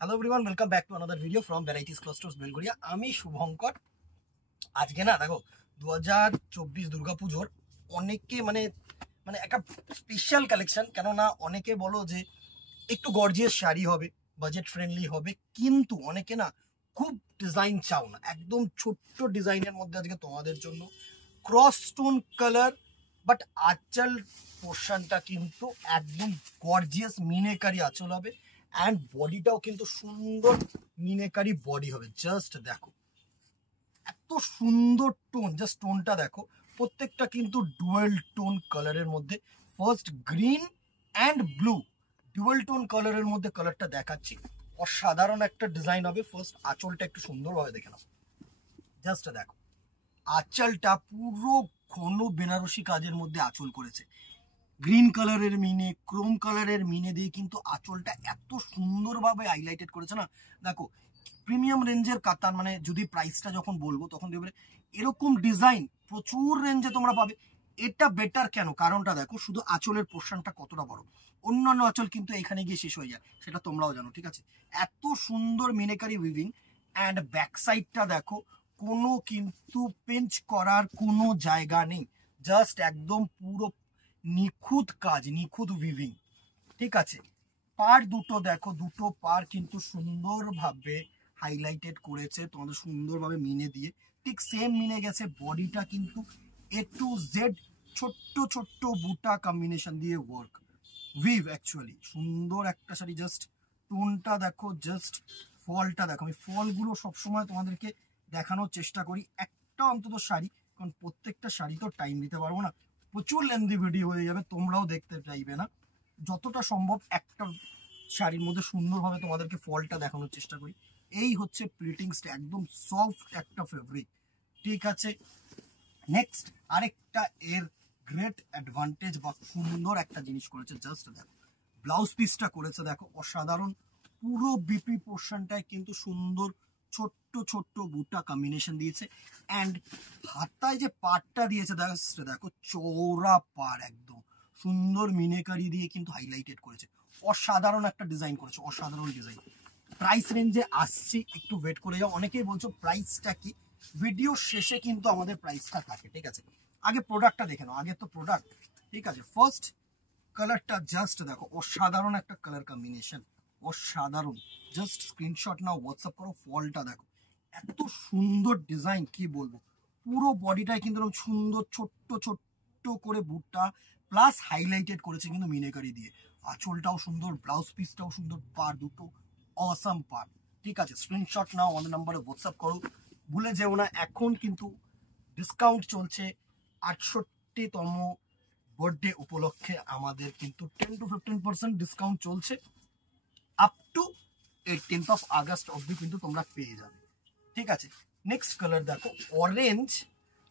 Hello everyone, welcome back to another video from varieties clusters Belgharia. আমি শুভঙ্কর। আজকে না দেখো 2024 দুর্গাপুজোর অনেকে মানে মানে একটা স্পেশাল কালেকশন। কেননা অনেকে বলো যে একটু গর্জিয়াস শাড়ি হবে, বাজেট ফ্রেন্ডলি হবে, কিন্তু অনেকে না খুব ডিজাইন চাও না, একদম ছোট্ট ডিজাইনের মধ্যে আজকে তোমাদের জন্য ক্রস স্টোন কালার, বাট আঁচল পোর্শনটা কিন্তু একদম গর্জিয়াস মিনেকারি আঁচল হবে, অ্যান্ড বডিটাও কিন্তু সুন্দর মিনেকারি বডি হবে। জাস্ট দেখো এত সুন্দর টোন, জাস্ট টোনটা দেখো। প্রত্যেকটা কিন্তু ডুয়েল টোন কালারের মধ্যে, first green and blue dual tone কালারের মধ্যে কালারটা দেখাচ্ছি। অসাধারণ একটা ডিজাইন হবে। ফার্স্ট আঁচলটা একটু সুন্দরভাবে দেখে নাও। জাস্ট দেখো আঁচলটা পুরো ঘন বেনারসি কাজের মধ্যে আঁচল করেছে। গ্রিন কালারের মিনে, ক্রোম কালারের মিনে দিয়ে কিন্তু আঁচলটা এত সুন্দরভাবে হাইলাইটেড করেছে না। দেখো প্রিমিয়াম রেঞ্জের কাতান, মানে যদি প্রাইসটা যখন বলবো তখন দেখবে এরকম ডিজাইন প্রচুর রেঞ্জে তোমরা পাবে। এটা বেটার কেন, কারণটা দেখো, শুধু আঁচলের পোর্শনটা কতটা বড়। অন্যান্য আঁচল কিন্তু এখানে গিয়ে শেষ হয়ে যায়, সেটা তোমরাও জানো, ঠিক আছে। এত সুন্দর মিনেকারি উইভিং, অ্যান্ড ব্যাক সাইডটা দেখো, কোনো কিন্তু পেঞ্চ করার কোনো জায়গা নেই। জাস্ট একদম পুরো নিখুঁত কাজ, নিখুঁত উইভিং, ঠিক আছে। পার দুটো দেখো, দুটো পার কিন্তু সুন্দরভাবে হাইলাইটেড করেছে তোমাদের, সুন্দরভাবে মিনে দিয়ে, ঠিক সেম মিনে গেছে। বডিটা কিন্তু এ টু জেড ছোট্ট ছোট্ট বুটা কম্বিনেশন দিয়ে ওয়ার্ক উইভ, অ্যাকচুয়ালি সুন্দর একটা শাড়ি। জাস্ট টোনটা দেখো, জাস্ট ফলটা দেখো। আমি ফলগুলো সবসময় তোমাদেরকে দেখানোর চেষ্টা করি, একটা অন্তত শাড়ি, কারণ প্রত্যেকটা শাড়ি তো টাইম দিতে পারবো না, প্রচুর লেন্দি ভিডিও হয়ে যাবে, তোমরাও দেখতে চাইবে না। যতটা সম্ভব একটা শাড়ির মধ্যে সুন্দরভাবে তোমাদেরকে ফলটা দেখানোর চেষ্টা করি। এই হচ্ছে প্লিটিংসটা, একদম সফট একটা ফেব্রিক, ঠিক আছে। নেক্সট আরেকটা এর গ্রেট অ্যাডভান্টেজ বা সুন্দর একটা জিনিস করেছে, জাস্ট দেখো ব্লাউজ পিসটা করেছে দেখো অসাধারণ। পুরো বিপি পোর্শনটায় কিন্তু সুন্দর ছোট্ট ছোট্ট বুটা কম্বিনেশন দিয়েছে, অ্যান্ড হাতায় যে পাটটা দিয়েছে দেখো চৌড়া পার, একদম সুন্দর মিনেকারি দিয়ে কিন্তু হাইলাইটেড করেছে। অসাধারণ একটা ডিজাইন করেছে, অসাধারণ ডিজাইন। প্রাইস রেঞ্জে আসছি, একটু ওয়েট করে যাও। অনেকেই বলছো প্রাইসটা কি, ভিডিও শেষে কিন্তু আমাদের প্রাইসটা থাকে, ঠিক আছে। আগে প্রোডাক্টটা দেখে নাও, আগে তো প্রোডাক্ট, ঠিক আছে। ফার্স্ট কালারটা জাস্ট দেখো, অসাধারণ একটা কালার কম্বিনেশন, অসাধারণ। জাস্ট স্ক্রিনশট নাও, হোয়াটসঅ্যাপ করো। ফলটা দেখো এত সুন্দর ডিজাইন, কি বলবো। পুরো বডিটাই কিন্তু সুন্দর ছোট্ট ছোট্ট করে বুটটা প্লাস হাইলাইটেড করেছে কিন্তু মিনেকারি দিয়ে। আঁচলটাও সুন্দর, ব্লাউজ পিসটাও সুন্দর, পার দুটো অসাম পার, ঠিক আছে। স্ক্রিনশট নাও, আমাদের নাম্বারে হোয়াটসঅ্যাপ করো। ভুলে যেও না, এখন কিন্তু ডিসকাউন্ট চলছে। 68তম বার্থডে উপলক্ষে আমাদের কিন্তু 10 to 15% ডিসকাউন্ট চলছে, up to 18th of August অবধি কিন্তু তোমরা পেয়ে যাবে, ঠিক আছে। নেক্সট কালার দেখো, অরেঞ্জ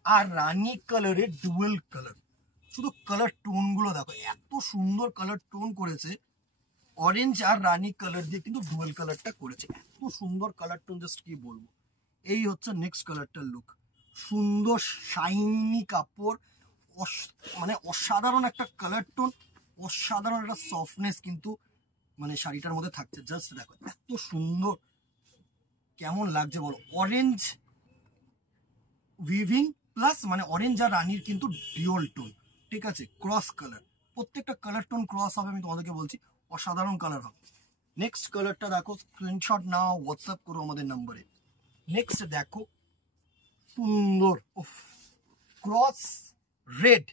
আর রানী কালারের ডুয়েল কালার। শুধু কালার টোন গুলো দেখো, এত সুন্দর কালার টোন করেছে। অরেঞ্জ আর রানী কালার দিয়ে কিন্তু ডুয়েল কালারটা করেছে, এত সুন্দর কালার টোন, জাস্ট কি বলবো। এই হচ্ছে নেক্সট কালারটার লুক, সুন্দর শাইনি কাপড়, মানে অসাধারণ একটা কালার টোন, অসাধারণ একটা সফটনেস কিন্তু মানে শাড়িটার মধ্যে থাকছে। জাস্ট দেখো এত সুন্দর, কেমন লাগছে বলো। অরেঞ্জ উইভিং প্লাস মানে অরেঞ্জ আর রানীর কিন্তু ডিওল টোন, ঠিক আছে, ক্রস কালার। প্রত্যেকটা কালার টোন ক্রস হবে, আমি তোমাদেরকে বলছি অসাধারণ কালার হবে। নেক্সট কালারটা দেখো, স্ক্রিনশট নাও, হোয়াটসঅ্যাপ করো আমাদের নম্বরে। নেক্সট দেখো সুন্দর ক্রস রেড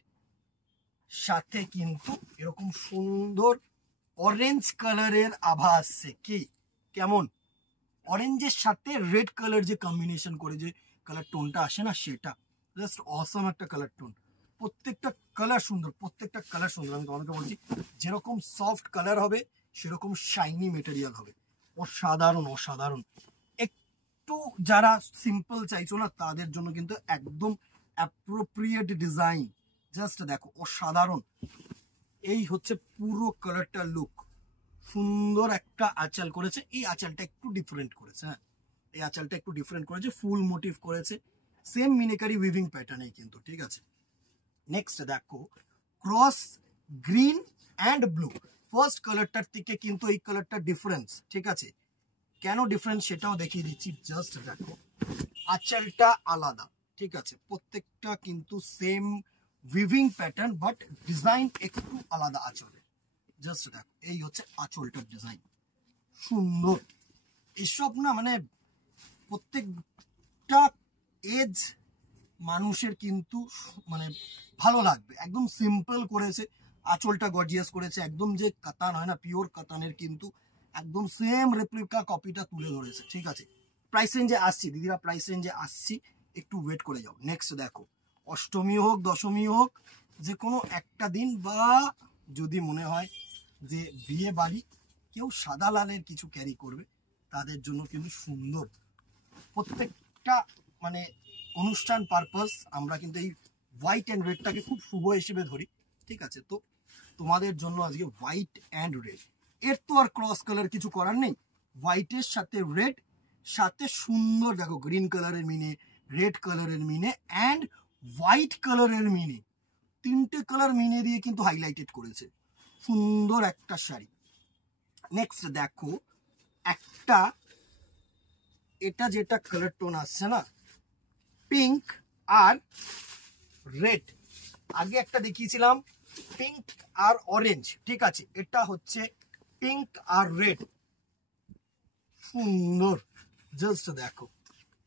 সাথে কিন্তু এরকম সুন্দর অরেঞ্জ কালারের আভা আসছে। কি কেমন, অরেঞ্জের সাথে রেড কালার যে কম্বিনেশন করে যে কালার টোনটা আসে না, সেটা জাস্ট অসম একটা কালার টোন। প্রত্যেকটা কালার সুন্দর, প্রত্যেকটা কালার সুন্দর। আমি তোমাদেরকে বলছি যেরকম সফট কালার হবে সেরকম শাইনি মেটেরিয়াল হবে, অসাধারণ অসাধারণ। একটু যারা সিম্পল চাইছো না তাদের জন্য কিন্তু একদম অ্যাপ্রোপ্রিয়েট ডিজাইন। জাস্ট দেখো অসাধারণ। এই হচ্ছে পুরো কালারটার লুক, সুন্দর একটা আঁচল করেছে। এই আঁচলটা একটু ডিফারেন্ট করেছে, হ্যাঁ এই আঁচলটা একটু ডিফারেন্ট করেছে, ফুল মোটিভ করেছে, সেম মিনেকারি উইভিং প্যাটার্নেই কিন্তু, ঠিক আছে। নেক্সট দেখো cross green and blue. First কালারটার থেকে কিন্তু এই কালারটা ডিফারেন্স, ঠিক আছে। কেন ডিফারেন্স সেটাও দেখিয়ে দিচ্ছি। জাস্ট দেখো, আঁচলটা আলাদা, ঠিক আছে, প্রত্যেকটা কিন্তু same weaving pattern, but design একটু আলাদা আঁচলে। জাস্ট দেখো, এই হচ্ছে আঁচলটার ডিজাইন, সুন্দর। এসব না মানে প্রত্যেকটা এজ মানুষের কিন্তু মানে ভালো লাগবে। একদম সিম্পল করেছে, আঁচলটা গর্জিয়াস করেছে, একদম যে কাতান হয় না, পিওর কাতানের কিন্তু একদম সেম রেপ্লিকা কপিটা তুলে ধরেছে, ঠিক আছে। প্রাইস রেঞ্জে আসছি দিদিরা, প্রাইস রেঞ্জে আসছি, একটু ওয়েট করে যাও। নেক্সট দেখো, অষ্টমী হোক দশমী হোক, যে কোনো একটা দিন, বা যদি মনে হয় যে বিয়ে বাড়ি কেউ সাদা লালের কিছু ক্যারি করবে, তাদের জন্য কিন্তু সুন্দর প্রত্যেকটা মানে অনুষ্ঠান পারপাস আমরা কিন্তু এই হোয়াইট অ্যান্ড রেডটাকে খুব শুভ হিসেবে ধরি, ঠিক আছে। তো তোমাদের জন্য আজকে হোয়াইট অ্যান্ড রেড, এর তো আর ক্রস কালার কিছু করার নেই। হোয়াইটের সাথে রেড, সাথে সুন্দর দেখো গ্রিন কালারের মিনে, রেড কালারের মিনে অ্যান্ড হোয়াইট কালারের মিনে, তিনটে কালার মিনে দিয়ে কিন্তু হাইলাইটেড করেছে, সুন্দর একটা শাড়ি। নেক্সট দেখো একটা, এটা যেটা কালার টোন আসছে না, পিঙ্ক আর রেড, আগে একটা দেখিয়েছিলাম পিঙ্ক আর অরেঞ্জ, ঠিক আছে, এটা হচ্ছে পিঙ্ক আর রেড, সুন্দর। জাস্ট দেখো,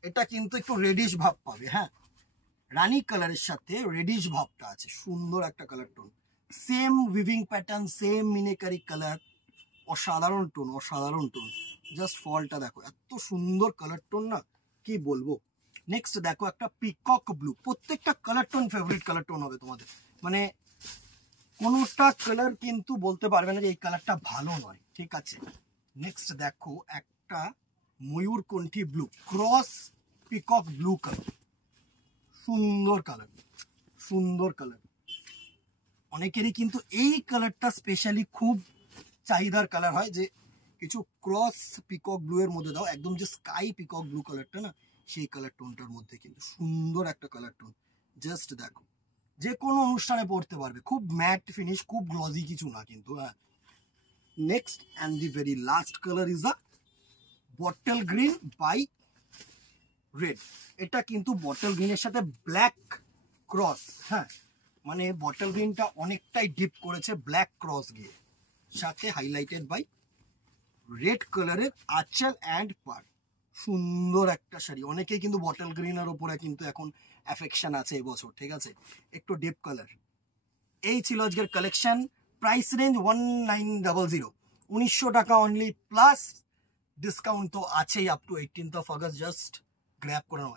এটা কিন্তু একটু রেডিশ ভাব পাবে, হ্যাঁ, রানী কালারের সাথে রেডিশ ভাবটা আছে, সুন্দর একটা colour tone, same weaving pattern, same meenakari colour, অসাধারণ টোন, অসাধারণ টোন। জাস্ট ফলটা দেখো, এত সুন্দর কালার টোন না, কি বলবো। নেক্সট দেখো একটা পিকক ব্লু, প্রত্যেকটা colour tone favourite colour tone হবে তোমাদের, মানে কোনোটা কালার কিন্তু বলতে পারবে না যে এই কালারটা ভালো নয়, ঠিক আছে। নেক্সট দেখো একটা ময়ূরকণ্ঠী blue cross peacock blue colour, সুন্দর কালার, সুন্দর কালার। অনেকেরই কিন্তু এই কালারটা স্পেশালি খুব চাহিদার কালার হয়, যে কিছু ক্রস পিকক ব্লু এর মধ্যে দাও, একদম যে স্কাই পিকক ব্লু কালারটা না, সেই কালার টোনটার মধ্যে কিন্তু সুন্দর একটা কালার টোন। জাস্ট দেখো, যে কোনো অনুষ্ঠানে পড়তে পারবে, খুব ম্যাট ফিনিশ, খুব গ্লজি কিছু না কিন্তু, হ্যাঁ। Next and the very last colour is a bottle green by red, এটা কিন্তু বটল গ্রিনের সাথে ব্ল্যাক ক্রস, হ্যাঁ, মানে বটল গ্রিনটা অনেকটাই ডিপ করেছে ব্ল্যাক ক্রস গিয়ে, সাথে হাইলাইটেড বাই রেড কালারের আঁচল অ্যান্ড পার, সুন্দর একটা শাড়ি। অনেকেই কিন্তু বটল গ্রিনের ওপরে কিন্তু এখন অ্যাফেকশন আছে এবছর, ঠিক আছে, একটু ডিপ কালার। এই ছিল আজকের কালেকশন, প্রাইস রেঞ্জ 1900, 1900 টাকা অনলি, প্লাস ডিসকাউন্ট তো আছেই up to 18th of August। Just grab করে নাও,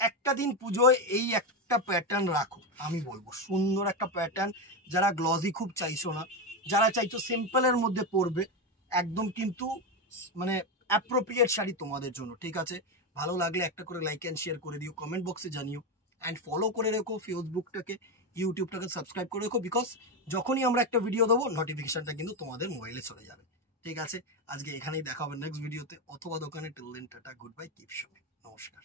একটা দিন পুজোয় এই একটা প্যাটার্ন রাখো, আমি বলবো সুন্দর একটা প্যাটার্ন। যারা গ্লজি খুব চাইছো না, যারা চাইছো সিম্পলের মধ্যে পরবে, একদম কিন্তু মানে অ্যাপ্রোপ্রিয়েট শাড়ি তোমাদের জন্য, ঠিক আছে। ভালো লাগলে একটা করে লাইক অ্যান্ড শেয়ার করে দিও, কমেন্ট বক্সে জানিও, অ্যান্ড ফলো করে রেখো ফেসবুকটাকে, ইউটিউবটাকে সাবস্ক্রাইব করে রেখো, বিকজ যখনই আমরা একটা ভিডিও দেবো নোটিফিকেশনটা কিন্তু তোমাদের মোবাইলে চলে যাবে, ঠিক আছে। আজকে এখানেই দেখা হবে নেক্সট ভিডিওতে অথবা দোকানে। Till then tata, goodbye, keep shopping, নমস্কার।